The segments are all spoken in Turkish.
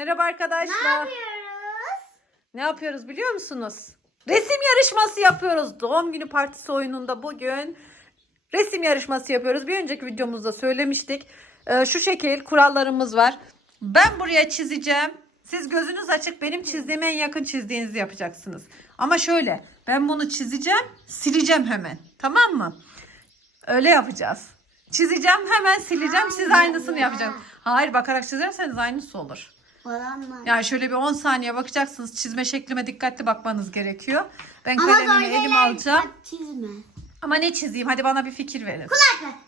Merhaba arkadaşlar. Ne yapıyoruz? Ne yapıyoruz biliyor musunuz? Resim yarışması yapıyoruz. Doğum günü partisi oyununda bugün resim yarışması yapıyoruz. Bir önceki videomuzda söylemiştik. Ee, şu şekil kurallarımız var. Ben buraya çizeceğim. Siz gözünüz açık benim çizdiğime en yakın çizdiğinizi yapacaksınız. Ama şöyle ben bunu çizeceğim sileceğim hemen. Tamam mı? Öyle yapacağız. Çizeceğim hemen sileceğim siz aynısını ya. yapacaksınız. Hayır bakarak çizerseniz aynısı olur. Falan mı? Yani şöyle bir 10 saniye bakacaksınız. Çizme şeklime dikkatli bakmanız gerekiyor. Ben Ama kalemimi gölgeler alacağım. bak çizme. Ama ne çizeyim? Hadi bana bir fikir verin. Kulak ver.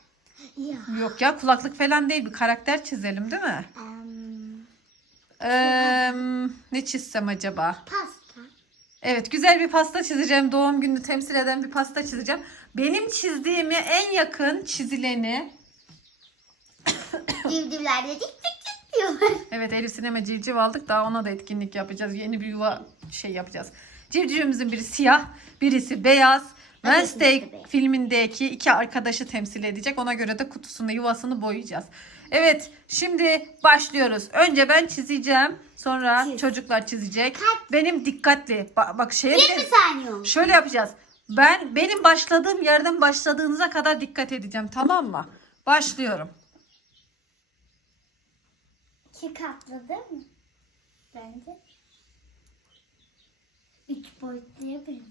Ya. Yok ya kulaklık falan değil. Bir karakter çizelim değil mi? em, Ee, ne çizsem acaba? pasta. Evet güzel bir pasta çizeceğim. Doğum gününü temsil eden bir pasta çizeceğim. Benim çizdiğimi en yakın çizileni. Civcivler de Evet Elif Sinema civciv aldık. Daha ona da etkinlik yapacağız. Yeni bir yuva şey yapacağız. Civcivimizin biri siyah, birisi beyaz. Wednesday filmindeki iki arkadaşı temsil edecek. Ona göre de kutusunu, yuvasını boyayacağız. Evet, şimdi başlıyoruz. Önce ben çizeceğim. Sonra Çiz. çocuklar çizecek. Kaç? Benim dikkatli. Bak, bak şeye 20 saniye olmuş. Şöyle yapacağız. Ben benim başladığım yerden başladığınıza kadar dikkat edeceğim. Tamam mı? Başlıyorum. İki katlı değil mi? Bence. Üç boyutluya benziyor.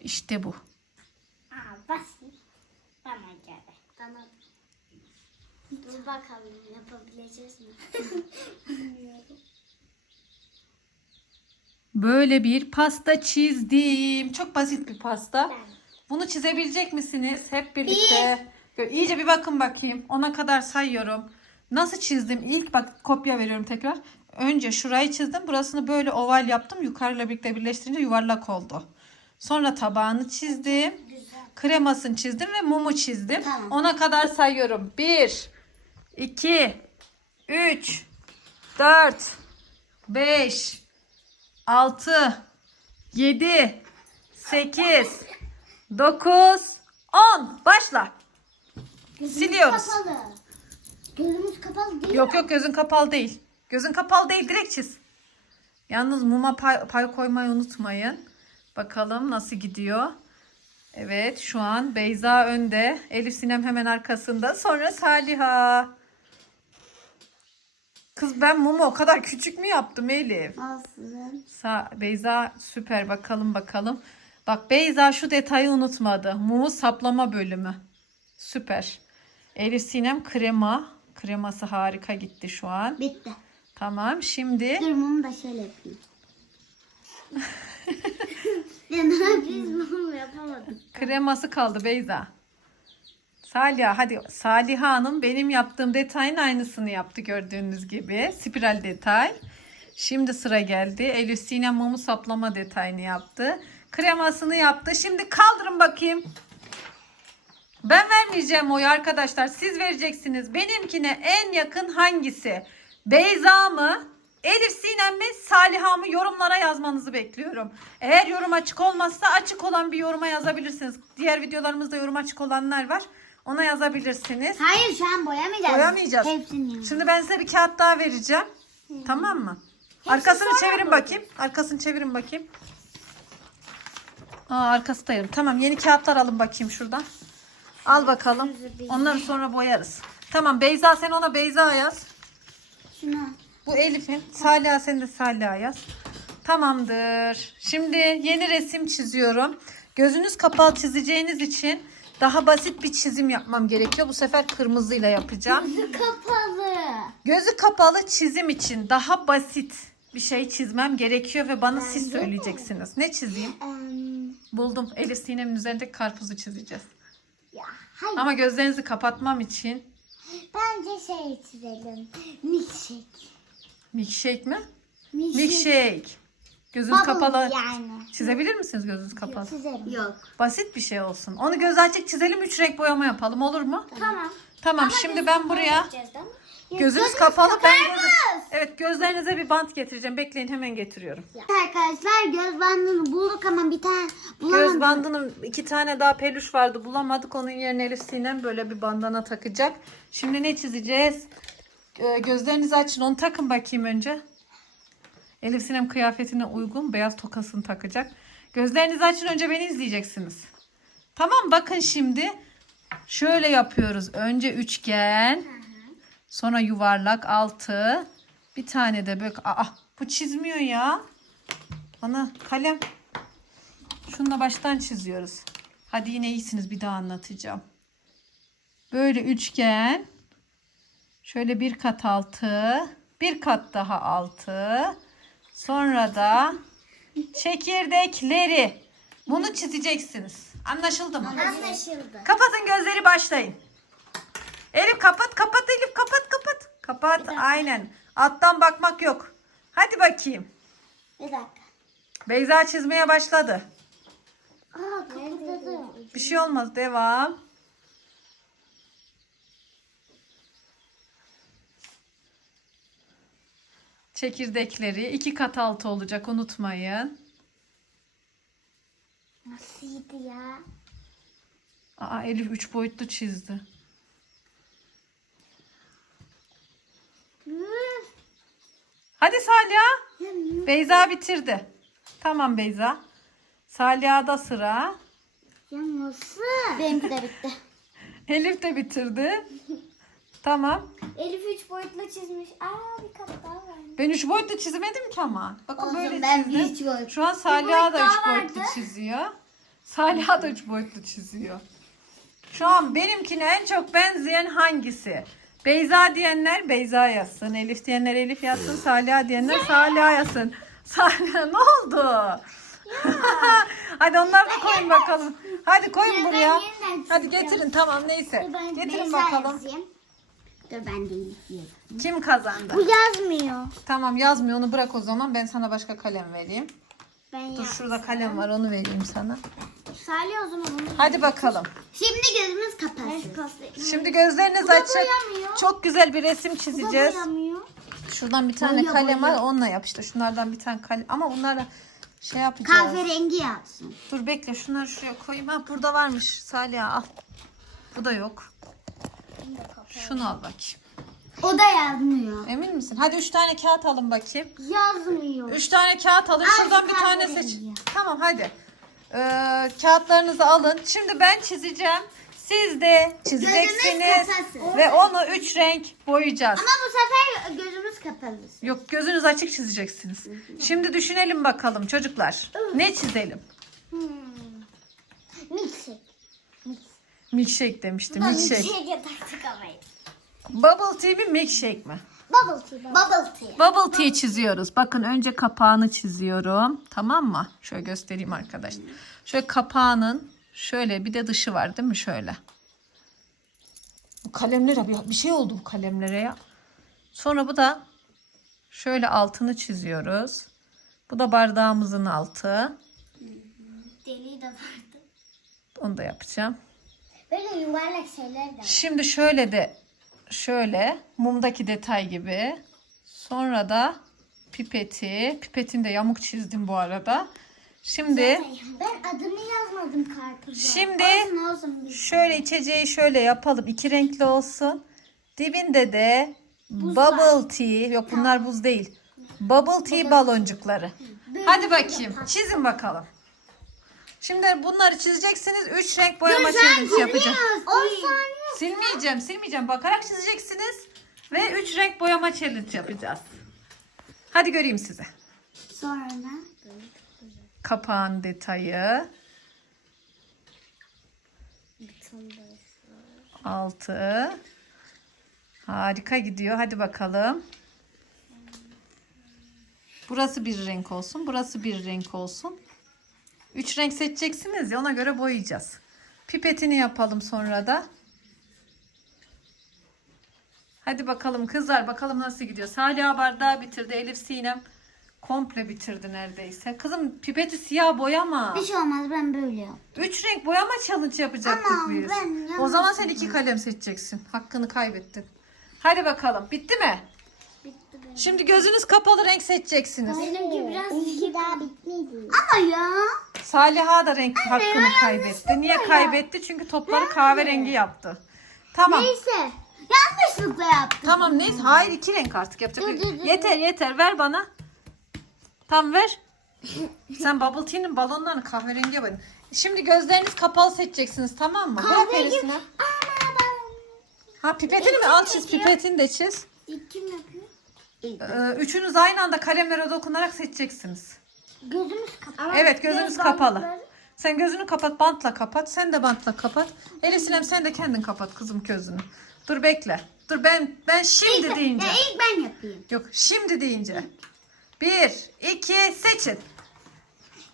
İşte bu. Aa basit. Bana göre. Bana Dur bakalım yapabileceğiz mi? Bilmiyorum. Böyle bir pasta çizdim. Çok basit bir pasta. Bunu çizebilecek misiniz? Hep birlikte. Böyle İyice bir bakın bakayım. Ona kadar sayıyorum. Nasıl çizdim? İlk bak kopya veriyorum tekrar. Önce şurayı çizdim. Burasını böyle oval yaptım. Yukarıyla birlikte birleştirince yuvarlak oldu. Sonra tabağını çizdim. Güzel. Kremasını çizdim ve mumu çizdim. Tamam. Ona kadar sayıyorum. 1 2 3 4 5 6 7 8 9 10 Başla. Gözümüz Siliyoruz. Kapalı. Gözümüz kapalı değil Yok mi? yok gözün kapalı değil. Gözün kapalı değil direkt çiz. Yalnız muma pay, pay koymayı unutmayın. Bakalım nasıl gidiyor. Evet şu an Beyza önde. Elif Sinem hemen arkasında. Sonra Saliha. Kız ben mumu o kadar küçük mü yaptım Elif? Olsun. Sa Beyza süper bakalım bakalım. Bak Beyza şu detayı unutmadı. Mumu saplama bölümü. Süper. Elif Sinem krema. Kreması harika gitti şu an. Bitti. Tamam şimdi Dur mumu da şöyle yapayım. ya ne yapıyoruz mumu yapamadık. kreması kaldı Beyza. Saliha hadi Saliha Hanım benim yaptığım detayın aynısını yaptı gördüğünüz gibi. Spiral detay. Şimdi sıra geldi. Elif Sinem mumu saplama detayını yaptı. Kremasını yaptı. Şimdi kaldırın bakayım. Ben vermeyeceğim oyu arkadaşlar. Siz vereceksiniz. Benimkine en yakın hangisi? Beyza mı? Elif Sinem mi? Saliha mı? Yorumlara yazmanızı bekliyorum. Eğer yorum açık olmazsa açık olan bir yoruma yazabilirsiniz. Diğer videolarımızda yorum açık olanlar var. Ona yazabilirsiniz. Hayır şu an boyamayacağız. Boyamayacağız. Hepsini. Şimdi ben size bir kağıt daha vereceğim. Tamam mı? Arkasını sonra çevirin mı? bakayım. Arkasını çevirin bakayım. Aa, arkası da yarım. Tamam yeni kağıtlar alın bakayım şuradan. Al bakalım. Onları sonra boyarız. Tamam Beyza sen ona Beyza yaz. Şuna. Bu Elif'in. Salih sen de Salih yaz. Tamamdır. Şimdi yeni resim çiziyorum. Gözünüz kapalı çizeceğiniz için daha basit bir çizim yapmam gerekiyor. Bu sefer kırmızıyla yapacağım. Gözü kapalı. Gözü kapalı çizim için daha basit bir şey çizmem gerekiyor ve bana siz Bence de. söyleyeceksiniz. Ne çizeyim? Buldum. Elif Sinem'in üzerindeki karpuzu çizeceğiz. Ya hayır. Ama gözlerinizi kapatmam için Bence şey çizelim. Milkshake. milkshake mi? Milkshake. Milkshake. Gözünüz Bubble kapalı. yani. Çizebilir misiniz gözünüz kapalı? Çizerim. Yok. Basit bir şey olsun. Onu göz açık çizelim. Üç renk boyama yapalım olur mu? Tamam. Tamam şimdi ben buraya Gözünüz kapalı. Ben göz- Evet gözlerinize bir bant getireceğim. Bekleyin hemen getiriyorum. Arkadaşlar göz bandını bulduk ama bir tane Göz bulamadık. bandının iki tane daha peluş vardı. Bulamadık. Onun yerine Elif Sinem böyle bir bandana takacak. Şimdi ne çizeceğiz? Ee, gözlerinizi açın. Onu takın bakayım önce. Elif Sinem kıyafetine uygun beyaz tokasını takacak. Gözlerinizi açın. Önce beni izleyeceksiniz. Tamam bakın şimdi. Şöyle yapıyoruz. Önce üçgen. Sonra yuvarlak altı. Bir tane de böyle. Aa, bu çizmiyor ya. Bana kalem. Şununla baştan çiziyoruz. Hadi yine iyisiniz bir daha anlatacağım. Böyle üçgen. Şöyle bir kat altı. Bir kat daha altı. Sonra da çekirdekleri. Bunu çizeceksiniz. Anlaşıldı mı? Anlaşıldı. Kapatın gözleri başlayın. Elif kapat kapat Elif kapat kapat. Kapat aynen. Alttan bakmak yok. Hadi bakayım. Bir dakika. Beyza çizmeye başladı. Aa. Bir şey olmaz devam. Çekirdekleri iki kat altı olacak unutmayın. Nasıldı ya? Aa Elif üç boyutlu çizdi. Hadi Salya. Beyza bitirdi. Tamam Beyza. Salya'da sıra. Ya nasıl? Benimki de bitti. Elif de bitirdi. Tamam. Elif üç boyutlu çizmiş. Aa bir kat daha var. Ben üç boyutlu çizmedim ki ama. Bakın Olsun, böyle ben çizdim. üç boyut- Şu an Salya da boyut üç daha boyutlu vardı. çiziyor. Salya da üç boyutlu çiziyor. Şu an benimkine en çok benzeyen hangisi? Beyza diyenler Beyza yazsın. Elif diyenler Elif yazsın. Salya diyenler Salya yazsın. Salya ne oldu? Hadi onları da koyun bakalım. Hadi koyun Ya ben buraya. yeniden Hadi çizeceğim. getirin tamam neyse. Ben Getirin Beyza bakalım. yazayım. Dur ben de Elif yazayım. Kim kazandı? Bu yazmıyor. Tamam yazmıyor onu bırak o zaman. Ben sana başka kalem vereyim. Ben Dur şurada kalem var onu vereyim sana. Salih o zaman onu. Hadi bakalım. Şimdi gözümüz kapansın. Şimdi gözleriniz açık. boyamıyor. Çok güzel bir resim çizeceğiz. Boyamıyor. Şuradan bir tane Boya, kalem boya. var onunla yap işte. Şunlardan bir tane kalem. Ama bunlara şey yapacağız. Kahverengi yazsın. Dur bekle şunları şuraya koyayım. Ha burada varmış Salih al. Bu da yok. Şunu al bakayım. O da yazmıyor. Emin misin? Hadi üç tane kağıt alın bakayım. Yazmıyor. Üç tane kağıt alın. Al Şuradan şu bir tane seç. Tamam hadi. Ee, kağıtlarınızı alın. Şimdi ben çizeceğim. Siz de çizeceksiniz. Ve onu üç renk boyayacağız. Ama bu sefer gözümüz kapalı. Yok gözünüz açık çizeceksiniz. Şimdi düşünelim bakalım çocuklar. Ne çizelim? Hmm. Milkshake. Milkshake demiştim. Milkshake. Milkshake'e taktık kafayı. Bubble tea mi milkshake mi? Bubble tea. Bubble tea. Bubble tea çiziyoruz. Bakın önce kapağını çiziyorum. Tamam mı? Şöyle göstereyim arkadaşlar. Şöyle kapağının şöyle bir de dışı var değil mi? Şöyle. Bu kalemlere bir, bir şey oldu bu kalemlere ya. Sonra bu da şöyle altını çiziyoruz. Bu da bardağımızın altı. Deliği de vardı. Onu da yapacağım. Böyle yuvarlak şeyler de var. Şimdi şöyle de şöyle mumdaki detay gibi. Sonra da pipeti. Pipetin de yamuk çizdim bu arada. Şimdi Ben adımı yazmadım karpuza. Şimdi olsun olsun. şöyle içeceği şöyle yapalım. iki renkli olsun. Dibinde de Buz bubble tea. Yok bunlar buz değil. Bubble tea baloncukları. Hadi bakayım. Çizin bakalım. Şimdi bunları çizeceksiniz. Üç renk boyama challenge yapacağım. 10 saniye. Silmeyeceğim, silmeyeceğim. Bakarak çizeceksiniz. Ve 3 renk boyama challenge yapacağız. Hadi göreyim size. Sonra Kapağın detayı. Altı. Harika gidiyor. Hadi bakalım. Burası bir renk olsun. Burası bir renk olsun. Üç renk seçeceksiniz ya ona göre boyayacağız. Pipetini yapalım sonra da. Hadi bakalım kızlar bakalım nasıl gidiyor. Salih bardağı bitirdi. Elif Sinem komple bitirdi neredeyse. Kızım pipeti siyah boyama. bir şey olmaz ben böyle yaptım. Üç renk boyama challenge yapacaktık Ama biz. ben O zaman sen iki kalem seçeceksin. Hakkını kaybettin. Hadi bakalım. Bitti mi? Bitti benim. Şimdi gözünüz kapalı renk seçeceksiniz. Benimki biraz Benimki daha bitmedi. Ama ya. Saliha da renk hakkını kaybetti. Niye kaybetti? Çünkü topları kahverengi yaptı. Tamam. Neyse. Yanlışlıkla yaptım. Tamam neyse. Hayır iki renk artık yapacak. Dur, dur, dur. yeter yeter ver bana. Tamam ver. Sen bubble tea'nin balonlarını kahverengiye boyadın. Şimdi gözleriniz kapalı seçeceksiniz tamam mı? Bırak Kahverengi-. Ha pipetini mi? Al çiz pipetini de çiz. Kim yapıyor? Ee, üçünüz aynı anda kalemlere dokunarak seçeceksiniz. Gözümüz kapalı. Evet gözünüz Göz kapalı. Sen gözünü kapat bantla kapat. Sen de bantla kapat. Elif Sinem sen de kendin kapat kızım gözünü. Dur bekle. Dur ben ben şimdi İlk- deyince. Ya ilk ben yapayım. Yok şimdi deyince. Bir, iki, seçin.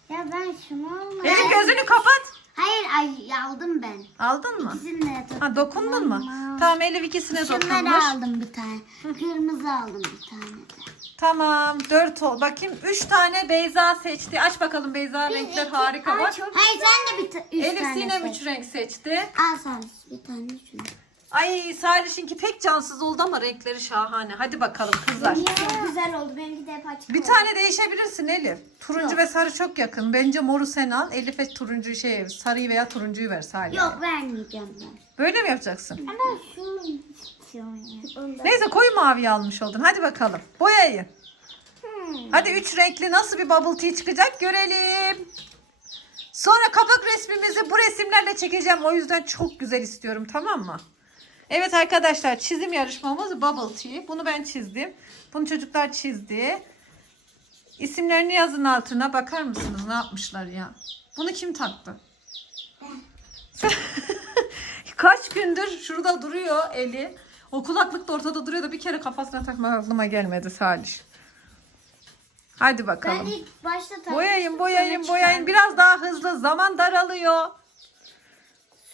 Ya ben şunu almadım. Elif gözünü kapat. Hayır ay aldım ben. Aldın mı? İkisini de Ha dokundun mu? Tamam. Tamam Elif ikisine Şunları dokunmuş. aldım bir tane. Kırmızı aldım bir tane de. Tamam dört ol. Bakayım üç tane Beyza seçti. Aç bakalım Beyza renkler harika bak. Hayır sen de bir üç Elif tane Sinem seç. üç renk seçti. Al sen bir tane şunu. Ay Salih'inki pek cansız oldu ama renkleri şahane. Hadi bakalım kızlar. Çok güzel oldu. Benimki de hep açık Bir oldu. tane değişebilirsin Elif. Turuncu Yok. ve sarı çok yakın. Bence moru sen al. Elif'e turuncu şey sarıyı veya turuncuyu ver Salih. Yok vermeyeceğim ben. Böyle mi yapacaksın? Ama şunu istiyorum ya. Neyse koyu mavi almış oldun. Hadi bakalım. Boyayın. Hmm. Hadi üç renkli nasıl bir bubble tea çıkacak görelim. Sonra kapak resmimizi bu resimlerle çekeceğim. O yüzden çok güzel istiyorum tamam mı? Evet arkadaşlar çizim yarışmamız bubble tea. Bunu ben çizdim. Bunu çocuklar çizdi. İsimlerini yazın altına. Bakar mısınız ne yapmışlar ya? Bunu kim taktı? Kaç gündür şurada duruyor eli. O kulaklık da ortada duruyor da bir kere kafasına takmak aklıma gelmedi Salih. Hadi Ben bakalım. ilk başta Boyayın, boyayın, boyayın. Biraz daha hızlı. Zaman daralıyor.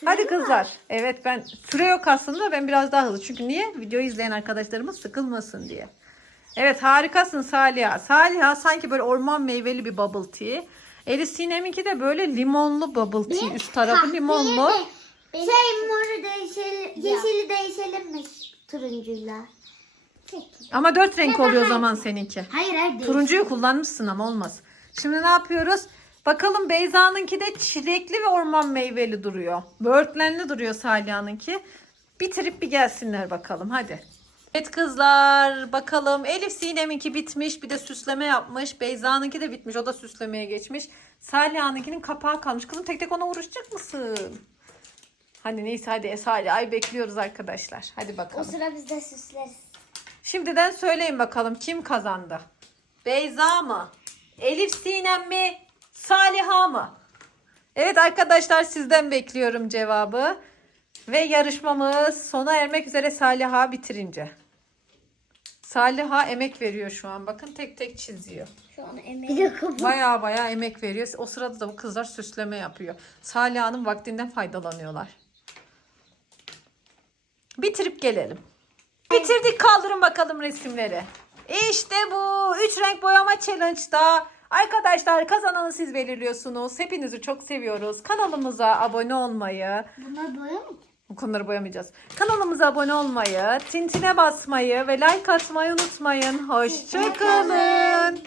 Hadi kızlar. Evet ben süre yok aslında. Ben biraz daha hızlı. Çünkü niye? Videoyu izleyen arkadaşlarımız sıkılmasın diye. Evet harikasın Saliha. Saliha sanki böyle orman meyveli bir bubble tea. Elif Sinem'inki de böyle limonlu bubble tea. Üst tarafı limonlu. Şey moru değişelim, yeşili değişelimmiş turuncuyla. Ama dört renk oluyor o zaman seninki. Hayır hayır değil. Turuncuyu kullanmışsın ama olmaz. Şimdi ne yapıyoruz? Bakalım Beyza'nınki de çilekli ve orman meyveli duruyor. Böğürtlenli duruyor Saliha'nınki. Bitirip bir gelsinler bakalım hadi. Evet kızlar bakalım Elif Sinem'inki bitmiş bir de süsleme yapmış. Beyza'nınki de bitmiş o da süslemeye geçmiş. Saliha'nınkinin kapağı kalmış. Kızım tek tek ona uğraşacak mısın? Hadi neyse hadi Salih ay bekliyoruz arkadaşlar. Hadi O bakalım. sıra biz de süsleriz. Şimdiden söyleyin bakalım kim kazandı? Beyza mı? Elif Sinem mi? Saliha mı? Evet arkadaşlar sizden bekliyorum cevabı. Ve yarışmamız sona ermek üzere Saliha bitirince. Saliha emek veriyor şu an. Bakın tek tek çiziyor. Şu an emeği. Baya baya emek veriyor. O sırada da bu kızlar süsleme yapıyor. Saliha'nın vaktinden faydalanıyorlar. Bitirip gelelim. Bitirdik kaldırın bakalım resimleri. İşte bu. Üç renk boyama challenge'da. Arkadaşlar kazananı siz belirliyorsunuz. Hepinizi çok seviyoruz. Kanalımıza abone olmayı, Bunlar boya mı? bu konuları boyamayacağız. Kanalımıza abone olmayı, tintine basmayı ve like atmayı unutmayın. Hoşçakalın.